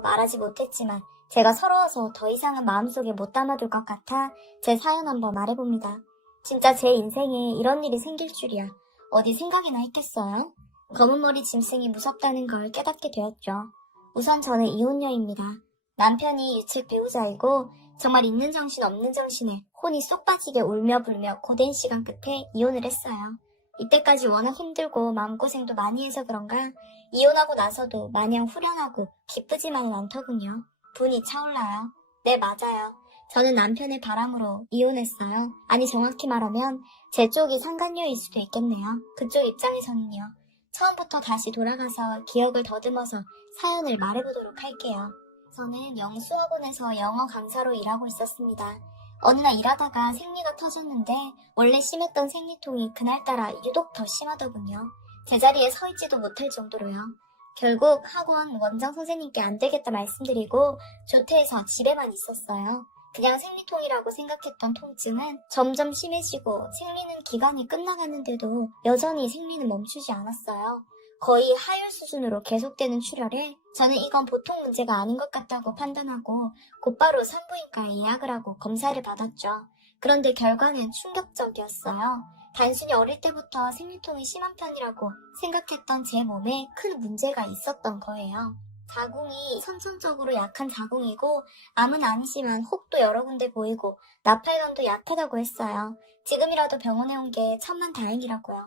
말하지 못했지만 제가 서러워서 더 이상은 마음속에 못 담아둘 것 같아 제 사연 한번 말해봅니다. 진짜 제 인생에 이런 일이 생길 줄이야. 어디 생각이나 했겠어요? 검은 머리 짐승이 무섭다는 걸 깨닫게 되었죠. 우선 저는 이혼녀입니다. 남편이 유책 배우자이고 정말 있는 정신 없는 정신에 혼이 쏙 빠지게 울며 불며 고된 시간 끝에 이혼을 했어요. 이때까지 워낙 힘들고 마음고생도 많이 해서 그런가 이혼하고 나서도 마냥 후련하고 기쁘지만은 않더군요. 분이 차올라요. 네, 맞아요. 저는 남편의 바람으로 이혼했어요. 아니, 정확히 말하면 제 쪽이 상간녀일 수도 있겠네요. 그쪽 입장에서는요. 처음부터 다시 돌아가서 기억을 더듬어서 사연을 말해보도록 할게요. 저는 영수학원에서 영어 강사로 일하고 있었습니다. 어느 날 일하다가 생리가 터졌는데 원래 심했던 생리통이 그날따라 유독 더 심하더군요. 제자리에 서 있지도 못할 정도로요. 결국 학원 원장 선생님께 안 되겠다 말씀드리고 조퇴해서 집에만 있었어요. 그냥 생리통이라고 생각했던 통증은 점점 심해지고 생리는 기간이 끝나가는데도 여전히 생리는 멈추지 않았어요. 거의 하율 수준으로 계속되는 출혈에 저는 이건 보통 문제가 아닌 것 같다고 판단하고 곧바로 산부인과에 예약을 하고 검사를 받았죠. 그런데 결과는 충격적이었어요. 단순히 어릴 때부터 생리통이 심한 편이라고 생각했던 제 몸에 큰 문제가 있었던 거예요. 자궁이 선천적으로 약한 자궁이고 암은 아니지만 혹도 여러 군데 보이고 나팔관도 약하다고 했어요. 지금이라도 병원에 온 게 천만다행이라고요.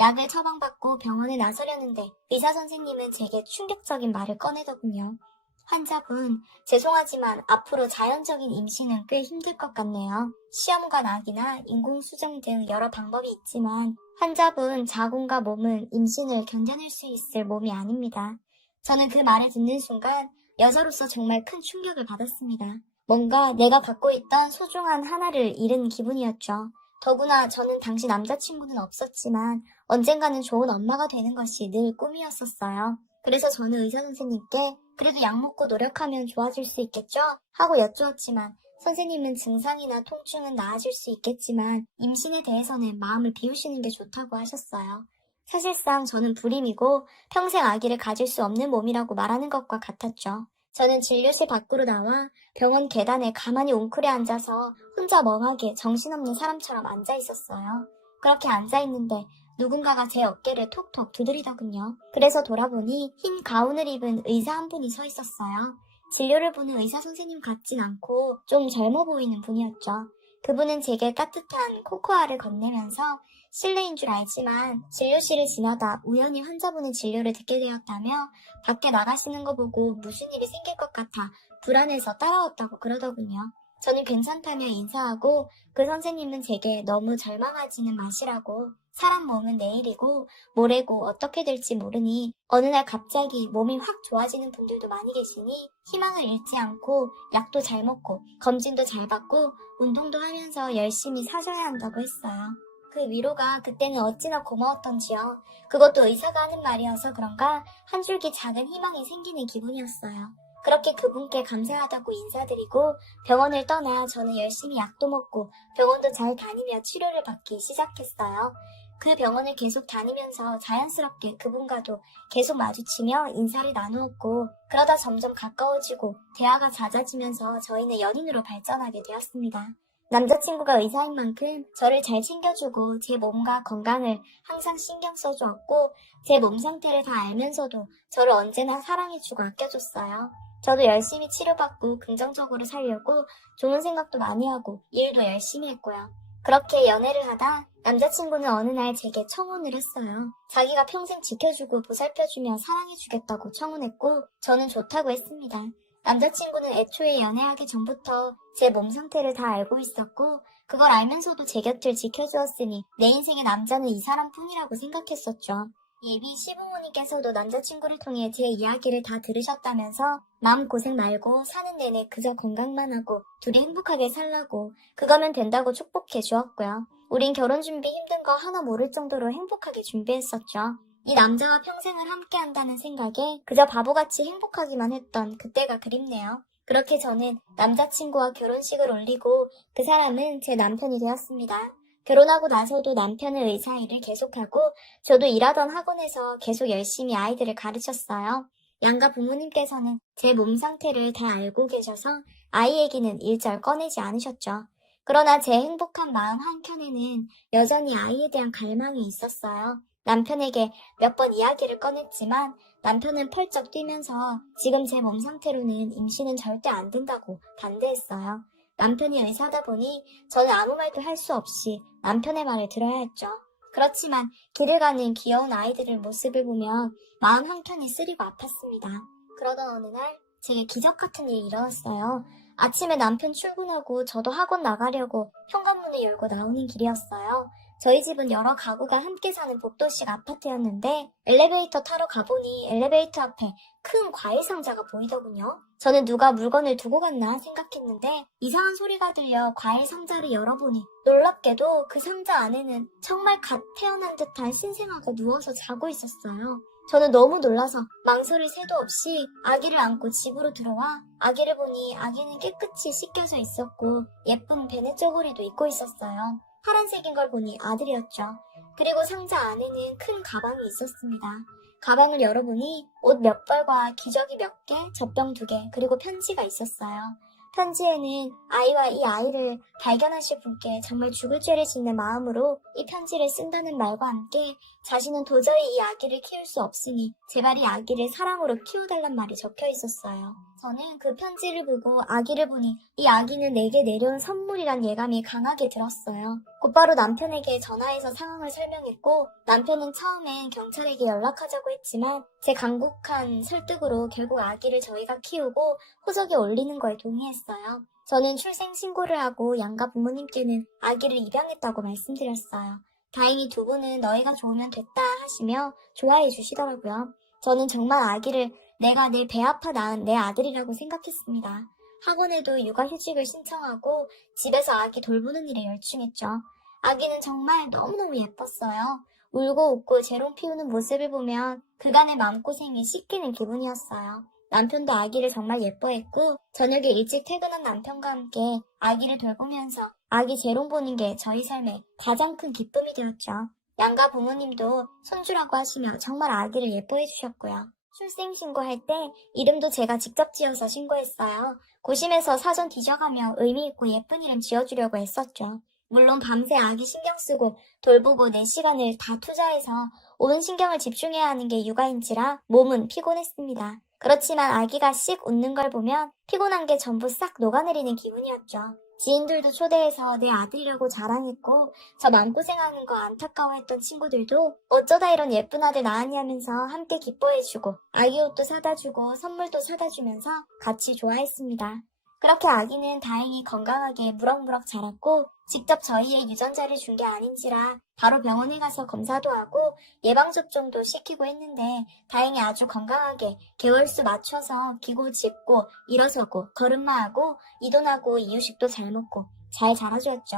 약을 처방받고 병원에 나서려는데 의사 선생님은 제게 충격적인 말을 꺼내더군요. 환자분, 죄송하지만 앞으로 자연적인 임신은 꽤 힘들 것 같네요. 시험관 악이나 인공수정 등 여러 방법이 있지만 환자분 자궁과 몸은 임신을 견뎌낼 수 있을 몸이 아닙니다. 저는 그 말을 듣는 순간 여자로서 정말 큰 충격을 받았습니다. 뭔가 내가 갖고 있던 소중한 하나를 잃은 기분이었죠. 더구나 저는 당시 남자친구는 없었지만 언젠가는 좋은 엄마가 되는 것이 늘 꿈이었었어요. 그래서 저는 의사 선생님께 그래도 약 먹고 노력하면 좋아질 수 있겠죠? 하고 여쭈었지만 선생님은 증상이나 통증은 나아질 수 있겠지만 임신에 대해서는 마음을 비우시는 게 좋다고 하셨어요. 사실상 저는 불임이고 평생 아기를 가질 수 없는 몸이라고 말하는 것과 같았죠. 저는 진료실 밖으로 나와 병원 계단에 가만히 웅크려 앉아서 혼자 멍하게 정신없는 사람처럼 앉아 있었어요. 그렇게 앉아 있는데 누군가가 제 어깨를 톡톡 두드리더군요. 그래서 돌아보니 흰 가운을 입은 의사 한 분이 서 있었어요. 진료를 보는 의사 선생님 같진 않고 좀 젊어 보이는 분이었죠. 그분은 제게 따뜻한 코코아를 건네면서 실례인 줄 알지만 진료실을 지나다 우연히 환자분의 진료를 듣게 되었다며 밖에 나가시는 거 보고 무슨 일이 생길 것 같아 불안해서 따라왔다고 그러더군요. 저는 괜찮다며 인사하고 그 선생님은 제게 너무 절망하지는 마시라고 사람 몸은 내일이고 모레고 어떻게 될지 모르니 어느 날 갑자기 몸이 확 좋아지는 분들도 많이 계시니 희망을 잃지 않고 약도 잘 먹고 검진도 잘 받고 운동도 하면서 열심히 사셔야 한다고 했어요. 그 위로가 그때는 어찌나 고마웠던지요. 그것도 의사가 하는 말이어서 그런가 한 줄기 작은 희망이 생기는 기분이었어요. 그렇게 그분께 감사하다고 인사드리고 병원을 떠나 저는 열심히 약도 먹고 병원도 잘 다니며 치료를 받기 시작했어요. 그 병원을 계속 다니면서 자연스럽게 그분과도 계속 마주치며 인사를 나누었고 그러다 점점 가까워지고 대화가 잦아지면서 저희는 연인으로 발전하게 되었습니다. 남자친구가 의사인 만큼 저를 잘 챙겨주고 제 몸과 건강을 항상 신경 써주었고 제 몸 상태를 다 알면서도 저를 언제나 사랑해주고 아껴줬어요. 저도 열심히 치료받고 긍정적으로 살려고 좋은 생각도 많이 하고 일도 열심히 했고요. 그렇게 연애를 하다 남자친구는 어느 날 제게 청혼을 했어요. 자기가 평생 지켜주고 보살펴주며 사랑해주겠다고 청혼했고 저는 좋다고 했습니다. 남자친구는 애초에 연애하기 전부터 제 몸 상태를 다 알고 있었고 그걸 알면서도 제 곁을 지켜주었으니 내 인생의 남자는 이 사람뿐이라고 생각했었죠. 예비 시부모님께서도 남자친구를 통해 제 이야기를 다 들으셨다면서 마음고생 말고 사는 내내 그저 건강만 하고 둘이 행복하게 살라고 그거면 된다고 축복해 주었고요. 우린 결혼 준비 힘든 거 하나 모를 정도로 행복하게 준비했었죠. 이 남자와 평생을 함께한다는 생각에 그저 바보같이 행복하기만 했던 그때가 그립네요. 그렇게 저는 남자친구와 결혼식을 올리고 그 사람은 제 남편이 되었습니다. 결혼하고 나서도 남편은 의사 일을 계속하고 저도 일하던 학원에서 계속 열심히 아이들을 가르쳤어요. 양가 부모님께서는 제 몸 상태를 다 알고 계셔서 아이 얘기는 일절 꺼내지 않으셨죠. 그러나 제 행복한 마음 한켠에는 여전히 아이에 대한 갈망이 있었어요. 남편에게 몇 번 이야기를 꺼냈지만 남편은 펄쩍 뛰면서 지금 제 몸 상태로는 임신은 절대 안 된다고 반대했어요. 남편이 의사다 보니 저는 아무 말도 할 수 없이 남편의 말을 들어야 했죠. 그렇지만 길을 가는 귀여운 아이들의 모습을 보면 마음 한켠이 쓰리고 아팠습니다. 그러던 어느 날 제게 기적 같은 일이 일어났어요. 아침에 남편 출근하고 저도 학원 나가려고 현관문을 열고 나오는 길이었어요. 저희 집은 여러 가구가 함께 사는 복도식 아파트였는데 엘리베이터 타러 가보니 엘리베이터 앞에 큰 과일 상자가 보이더군요. 저는 누가 물건을 두고 갔나 생각했는데 이상한 소리가 들려 과일 상자를 열어보니 놀랍게도 그 상자 안에는 정말 갓 태어난 듯한 신생아가 누워서 자고 있었어요. 저는 너무 놀라서 망설일 새도 없이 아기를 안고 집으로 들어와 아기를 보니 아기는 깨끗이 씻겨져 있었고 예쁜 베네 쪼고리도 입고 있었어요. 파란색인 걸 보니 아들이었죠. 그리고 상자 안에는 큰 가방이 있었습니다. 가방을 열어보니 옷 몇 벌과 기저귀 몇 개, 젖병 2개, 그리고 편지가 있었어요. 편지에는 아이와 이 아이를 발견하실 분께 정말 죽을 죄를 짓는 마음으로 이 편지를 쓴다는 말과 함께 자신은 도저히 이 아기를 키울 수 없으니 제발 이 아기를 사랑으로 키워달란 말이 적혀 있었어요. 저는 그 편지를 보고 아기를 보니 이 아기는 내게 내려온 선물이란 예감이 강하게 들었어요. 곧바로 남편에게 전화해서 상황을 설명했고 남편은 처음엔 경찰에게 연락하자고 했지만 제 간곡한 설득으로 결국 아기를 저희가 키우고 호적에 올리는 거에 동의했어요. 저는 출생 신고를 하고 양가 부모님께는 아기를 입양했다고 말씀드렸어요. 다행히 두 분은 너희가 좋으면 됐다 하시며 좋아해 주시더라고요. 저는 정말 아기를 내가 내 배 아파 낳은 내 아들이라고 생각했습니다. 학원에도 육아휴직을 신청하고 집에서 아기 돌보는 일에 열중했죠. 아기는 정말 너무너무 예뻤어요. 울고 웃고 재롱 피우는 모습을 보면 그간의 마음고생이 씻기는 기분이었어요. 남편도 아기를 정말 예뻐했고 저녁에 일찍 퇴근한 남편과 함께 아기를 돌보면서 아기 재롱 보는 게 저희 삶의 가장 큰 기쁨이 되었죠. 양가 부모님도 손주라고 하시며 정말 아기를 예뻐해 주셨고요. 출생 신고할 때 이름도 제가 직접 지어서 신고했어요. 고심해서 사전 뒤져가며 의미있고 예쁜 이름 지어주려고 했었죠. 물론 밤새 아기 신경 쓰고 돌보고 내 시간을 다 투자해서 온 신경을 집중해야 하는 게 육아인지라 몸은 피곤했습니다. 그렇지만 아기가 씩 웃는 걸 보면 피곤한 게 전부 싹 녹아내리는 기분이었죠. 지인들도 초대해서 내 아들이라고 자랑했고 저 마음고생하는 거 안타까워했던 친구들도 어쩌다 이런 예쁜 아들 낳았니 하면서 함께 기뻐해주고 아기 옷도 사다주고 선물도 사다주면서 같이 좋아했습니다. 그렇게 아기는 다행히 건강하게 무럭무럭 자랐고 직접 저희의 유전자를 준 게 아닌지라 바로 병원에 가서 검사도 하고 예방접종도 시키고 했는데 다행히 아주 건강하게 개월수 맞춰서 기고 짖고 일어서고 걸음마하고 이동하고 이유식도 잘 먹고 잘 자라주었죠.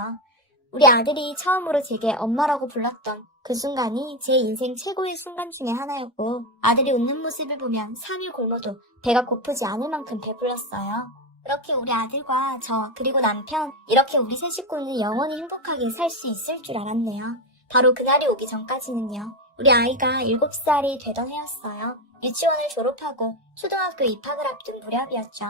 우리 아들이 처음으로 제게 엄마라고 불렀던 그 순간이 제 인생 최고의 순간 중에 하나였고 아들이 웃는 모습을 보면 3일 굶어도 배가 고프지 않을 만큼 배불렀어요. 그렇게 우리 아들과 저 그리고 남편 이렇게 우리 세 식구는 영원히 행복하게 살 수 있을 줄 알았네요. 바로 그날이 오기 전까지는요. 우리 아이가 7살이 되던 해였어요. 유치원을 졸업하고 초등학교 입학을 앞둔 무렵이었죠.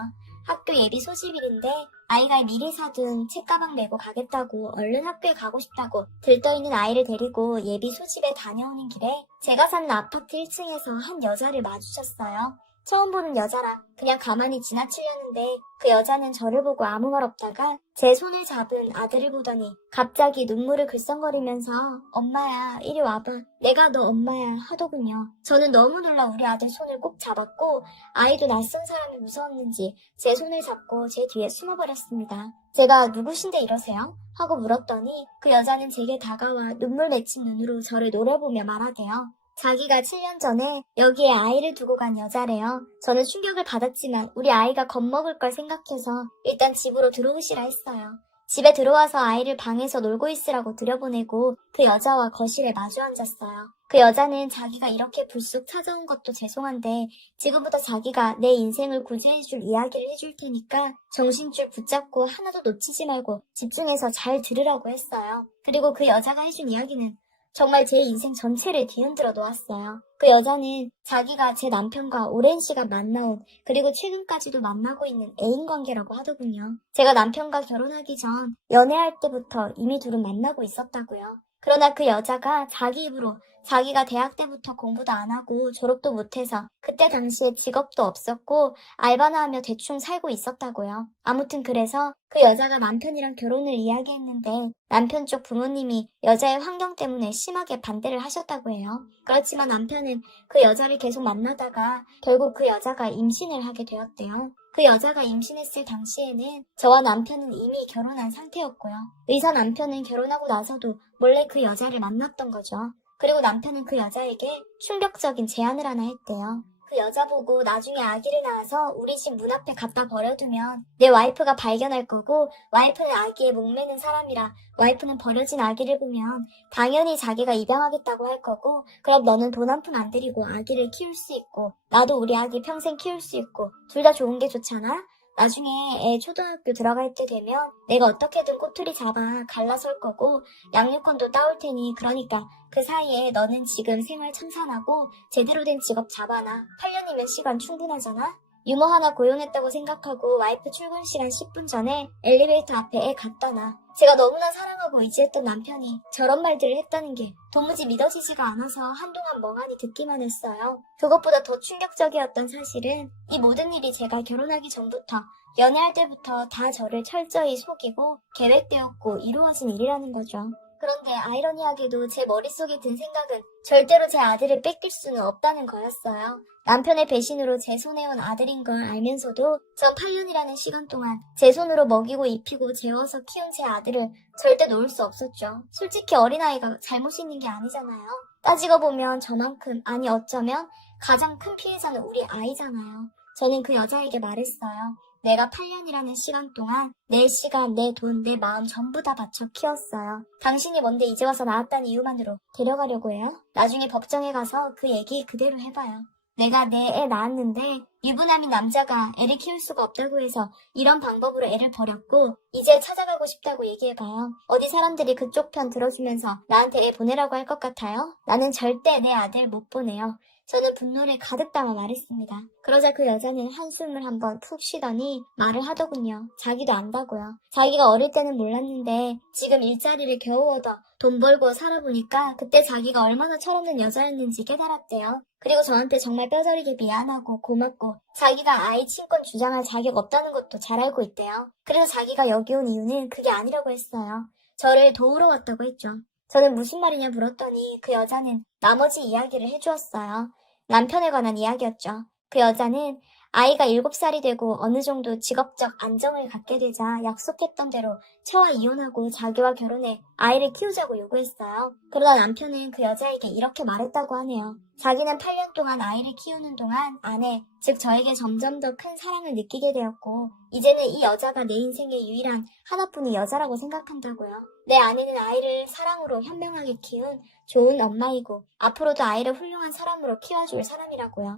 학교 예비 소집일인데 아이가 미리 사둔 책가방 메고 가겠다고 얼른 학교에 가고 싶다고 들떠있는 아이를 데리고 예비 소집에 다녀오는 길에 제가 사는 아파트 1층에서 한 여자를 마주쳤어요. 처음 보는 여자라 그냥 가만히 지나치려는데 그 여자는 저를 보고 아무 말 없다가 제 손을 잡은 아들을 보더니 갑자기 눈물을 글썽거리면서 엄마야 이리 와봐 내가 너 엄마야 하더군요. 저는 너무 놀라 우리 아들 손을 꼭 잡았고 아이도 낯선 사람이 무서웠는지 제 손을 잡고 제 뒤에 숨어버렸습니다. 제가 누구신데 이러세요? 하고 물었더니 그 여자는 제게 다가와 눈물 맺힌 눈으로 저를 노려보며 말하대요. 자기가 7년 전에 여기에 아이를 두고 간 여자래요. 저는 충격을 받았지만 우리 아이가 겁먹을 걸 생각해서 일단 집으로 들어오시라 했어요. 집에 들어와서 아이를 방에서 놀고 있으라고 들여보내고 그 여자와 거실에 마주 앉았어요. 그 여자는 자기가 이렇게 불쑥 찾아온 것도 죄송한데 지금부터 자기가 내 인생을 구제해줄 이야기를 해줄 테니까 정신줄 붙잡고 하나도 놓치지 말고 집중해서 잘 들으라고 했어요. 그리고 그 여자가 해준 이야기는 정말 제 인생 전체를 뒤흔들어 놓았어요. 그 여자는 자기가 제 남편과 오랜 시간 만나온, 그리고 최근까지도 만나고 있는 애인 관계라고 하더군요. 제가 남편과 결혼하기 전 연애할 때부터 이미 둘은 만나고 있었다고요. 그러나 그 여자가 자기 입으로 자기가 대학 때부터 공부도 안 하고 졸업도 못해서 그때 당시에 직업도 없었고 알바나 하며 대충 살고 있었다고요. 아무튼 그래서 그 여자가 남편이랑 결혼을 이야기했는데 남편 쪽 부모님이 여자의 환경 때문에 심하게 반대를 하셨다고 해요. 그렇지만 남편은 그 여자를 계속 만나다가 결국 그 여자가 임신을 하게 되었대요. 그 여자가 임신했을 당시에는 저와 남편은 이미 결혼한 상태였고요. 의사 남편은 결혼하고 나서도 몰래 그 여자를 만났던 거죠. 그리고 남편은 그 여자에게 충격적인 제안을 하나 했대요. 그 여자 보고 나중에 아기를 낳아서 우리 집 문 앞에 갖다 버려두면 내 와이프가 발견할 거고, 와이프는 아기에 목매는 사람이라 와이프는 버려진 아기를 보면 당연히 자기가 입양하겠다고 할 거고, 그럼 너는 돈 한 푼 안 들이고 아기를 키울 수 있고 나도 우리 아기 평생 키울 수 있고 둘 다 좋은 게 좋잖아? 나중에 애 초등학교 들어갈 때 되면 내가 어떻게든 꼬투리 잡아 갈라설 거고 양육권도 따올 테니, 그러니까 그 사이에 너는 지금 생활 청산하고 제대로 된 직업 잡아놔. 8년이면 시간 충분하잖아? 유머 하나 고용했다고 생각하고 와이프 출근 시간 10분 전에 엘리베이터 앞에 애 갖다 놔. 제가 너무나 사랑하고 의지했던 남편이 저런 말들을 했다는 게 도무지 믿어지지가 않아서 한동안 멍하니 듣기만 했어요. 그것보다 더 충격적이었던 사실은 이 모든 일이 제가 결혼하기 전부터, 연애할 때부터 다 저를 철저히 속이고 계획되었고 이루어진 일이라는 거죠. 그런데 아이러니하게도 제 머릿속에 든 생각은 절대로 제 아들을 뺏길 수는 없다는 거였어요. 남편의 배신으로 제 손에 온 아들인 걸 알면서도 전 8년이라는 시간 동안 제 손으로 먹이고 입히고 재워서 키운 제 아들을 절대 놓을 수 없었죠. 솔직히 어린아이가 잘못 있는 게 아니잖아요. 따지고 보면 저만큼, 아니 어쩌면 가장 큰 피해자는 우리 아이잖아요. 저는 그 여자에게 말했어요. 내가 8년이라는 시간 동안 내 시간, 내 돈, 내 마음 전부 다 바쳐 키웠어요. 당신이 뭔데 이제 와서 낳았다는 이유만으로 데려가려고 해요? 나중에 법정에 가서 그 얘기 그대로 해봐요. 내가 내 애 낳았는데 유부남인 남자가 애를 키울 수가 없다고 해서 이런 방법으로 애를 버렸고 이제 찾아가고 싶다고 얘기해봐요. 어디 사람들이 그쪽 편 들어주면서 나한테 애 보내라고 할 것 같아요? 나는 절대 내 아들 못 보내요. 저는 분노를 가득 담아 말했습니다. 그러자 그 여자는 한숨을 한번 푹 쉬더니 말을 하더군요. 자기도 안다고요. 자기가 어릴 때는 몰랐는데 지금 일자리를 겨우 얻어 돈 벌고 살아보니까 그때 자기가 얼마나 철없는 여자였는지 깨달았대요. 그리고 저한테 정말 뼈저리게 미안하고 고맙고 자기가 아이 친권 주장할 자격 없다는 것도 잘 알고 있대요. 그래서 자기가 여기 온 이유는 그게 아니라고 했어요. 저를 도우러 왔다고 했죠. 저는 무슨 말이냐 물었더니 그 여자는 나머지 이야기를 해주었어요. 남편에 관한 이야기였죠. 그 여자는 아이가 7살이 되고 어느 정도 직업적 안정을 갖게 되자 약속했던 대로 채와 이혼하고 자기와 결혼해 아이를 키우자고 요구했어요. 그러다 남편은 그 여자에게 이렇게 말했다고 하네요. 자기는 8년 동안 아이를 키우는 동안 아내, 즉 저에게 점점 더 큰 사랑을 느끼게 되었고 이제는 이 여자가 내 인생의 유일한 하나뿐인 여자라고 생각한다고요. 내 아내는 아이를 사랑으로 현명하게 키운 좋은 엄마이고 앞으로도 아이를 훌륭한 사람으로 키워줄 사람이라고요.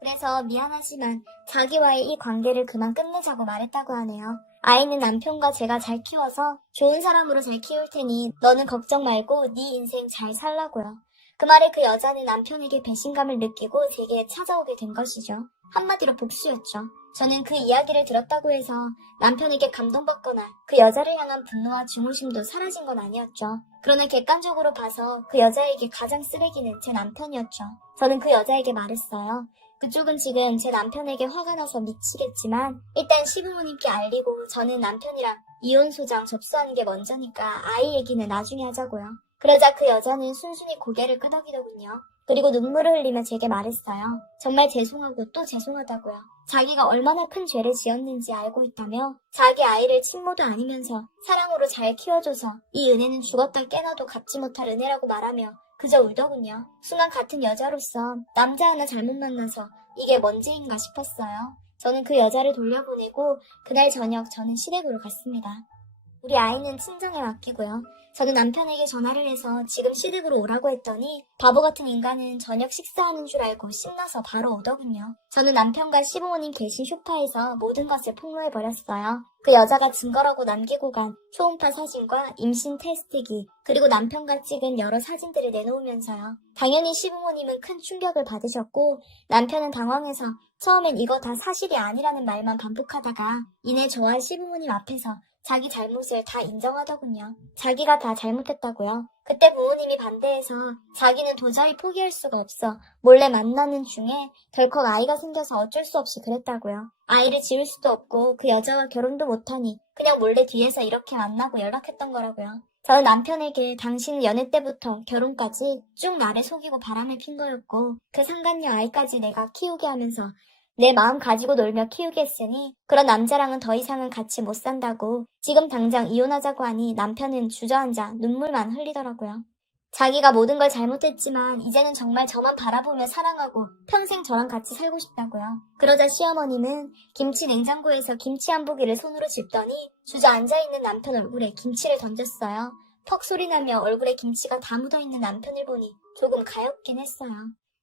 그래서 미안하지만 자기와의 이 관계를 그만 끝내자고 말했다고 하네요. 아이는 남편과 제가 잘 키워서 좋은 사람으로 잘 키울 테니 너는 걱정 말고 네 인생 잘 살라고요. 그 말에 그 여자는 남편에게 배신감을 느끼고 제게 찾아오게 된 것이죠. 한마디로 복수였죠. 저는 그 이야기를 들었다고 해서 남편에게 감동받거나 그 여자를 향한 분노와 증오심도 사라진 건 아니었죠. 그러나 객관적으로 봐서 그 여자에게 가장 쓰레기는 제 남편이었죠. 저는 그 여자에게 말했어요. 그쪽은 지금 제 남편에게 화가 나서 미치겠지만 일단 시부모님께 알리고 저는 남편이랑 이혼 소장 접수하는 게 먼저니까 아이 얘기는 나중에 하자고요. 그러자 그 여자는 순순히 고개를 끄덕이더군요. 그리고 눈물을 흘리며 제게 말했어요. 정말 죄송하고 또 죄송하다고요. 자기가 얼마나 큰 죄를 지었는지 알고 있다며 자기 아이를 친모도 아니면서 사랑으로 잘 키워줘서 이 은혜는 죽었다 깨나도 갚지 못할 은혜라고 말하며 그저 울더군요. 순간 같은 여자로서 남자 하나 잘못 만나서 이게 뭔 죄인가 싶었어요. 저는 그 여자를 돌려보내고 그날 저녁 저는 시댁으로 갔습니다. 우리 아이는 친정에 맡기고요. 저는 남편에게 전화를 해서 지금 시댁으로 오라고 했더니 바보 같은 인간은 저녁 식사하는 줄 알고 신나서 바로 오더군요. 저는 남편과 시부모님 계신 소파에서 모든 것을 폭로해버렸어요. 그 여자가 증거라고 남기고 간 초음파 사진과 임신 테스트기, 그리고 남편과 찍은 여러 사진들을 내놓으면서요. 당연히 시부모님은 큰 충격을 받으셨고 남편은 당황해서 처음엔 이거 다 사실이 아니라는 말만 반복하다가 이내 저와 시부모님 앞에서 자기 잘못을 다 인정하더군요. 자기가 다 잘못했다고요. 그때 부모님이 반대해서 자기는 도저히 포기할 수가 없어 몰래 만나는 중에 덜컥 아이가 생겨서 어쩔 수 없이 그랬다고요. 아이를 지울 수도 없고 그 여자와 결혼도 못하니 그냥 몰래 뒤에서 이렇게 만나고 연락했던 거라고요. 저는 남편에게 당신은 연애 때부터 결혼까지 쭉 나를 속이고 바람을 핀 거였고 그 상간녀 아이까지 내가 키우게 하면서 내 마음 가지고 놀며 키우게 했으니 그런 남자랑은 더 이상은 같이 못 산다고 지금 당장 이혼하자고 하니 남편은 주저앉아 눈물만 흘리더라고요. 자기가 모든 걸 잘못했지만 이제는 정말 저만 바라보며 사랑하고 평생 저랑 같이 살고 싶다고요. 그러자 시어머님은 김치 냉장고에서 김치 한 포기를 손으로 짚더니 주저앉아있는 남편 얼굴에 김치를 던졌어요. 퍽 소리나며 얼굴에 김치가 다 묻어있는 남편을 보니 조금 가엾긴 했어요.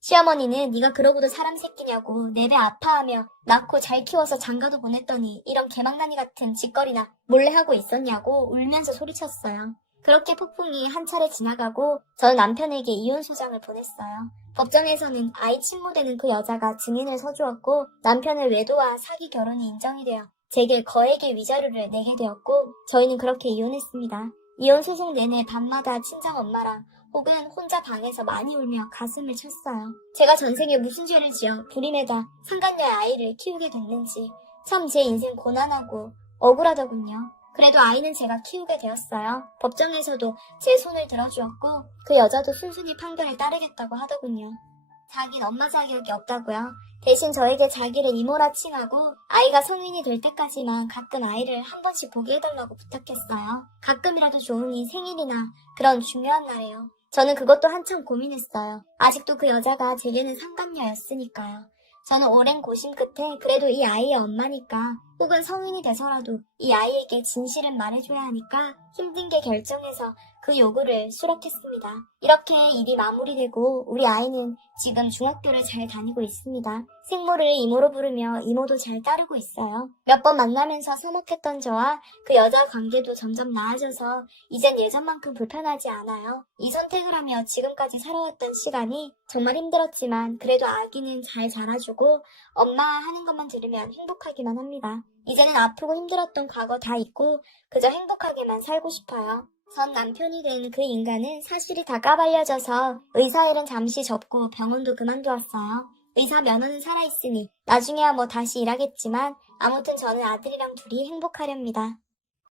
시어머니는 네가 그러고도 사람 새끼냐고 내 배 아파하며 낳고 잘 키워서 장가도 보냈더니 이런 개망나니 같은 짓거리나 몰래 하고 있었냐고 울면서 소리쳤어요. 그렇게 폭풍이 한 차례 지나가고 저는 남편에게 이혼 소장을 보냈어요. 법정에서는 아이 친모되는 그 여자가 증인을 서주었고 남편의 외도와 사기 결혼이 인정이 되어 제게 거액의 위자료를 내게 되었고 저희는 그렇게 이혼했습니다. 이혼 소송 내내 밤마다 친정엄마랑 혹은 혼자 방에서 많이 울며 가슴을 쳤어요. 제가 전생에 무슨 죄를 지어 불임에다 상간녀의 아이를 키우게 됐는지 참 제 인생 고난하고 억울하더군요. 그래도 아이는 제가 키우게 되었어요. 법정에서도 제 손을 들어주었고 그 여자도 순순히 판결을 따르겠다고 하더군요. 자긴 엄마 자격이 없다고요. 대신 저에게 자기를 이모라 칭하고 아이가 성인이 될 때까지만 가끔 아이를 한 번씩 보게 해달라고 부탁했어요. 가끔이라도 좋으니 생일이나 그런 중요한 날에요. 저는 그것도 한참 고민했어요. 아직도 그 여자가 제게는 상간녀였으니까요. 저는 오랜 고심 끝에 그래도 이 아이의 엄마니까 혹은 성인이 돼서라도 이 아이에게 진실은 말해줘야 하니까 힘든게 결정해서 그 요구를 수락했습니다. 이렇게 일이 마무리되고 우리 아이는 지금 중학교를 잘 다니고 있습니다. 생모를 이모로 부르며 이모도 잘 따르고 있어요. 몇 번 만나면서 서먹했던 저와 그 여자 관계도 점점 나아져서 이젠 예전만큼 불편하지 않아요. 이 선택을 하며 지금까지 살아왔던 시간이 정말 힘들었지만 그래도 아기는 잘 자라주고 엄마 하는 것만 들으면 행복하기만 합니다. 이제는 아프고 힘들었던 과거 다 잊고 그저 행복하게만 살고 싶어요. 전 남편이 된 그 인간은 사실이 다 까발려져서 의사 일은 잠시 접고 병원도 그만두었어요. 의사 면허는 살아있으니 나중에야 뭐 다시 일하겠지만 아무튼 저는 아들이랑 둘이 행복하렵니다.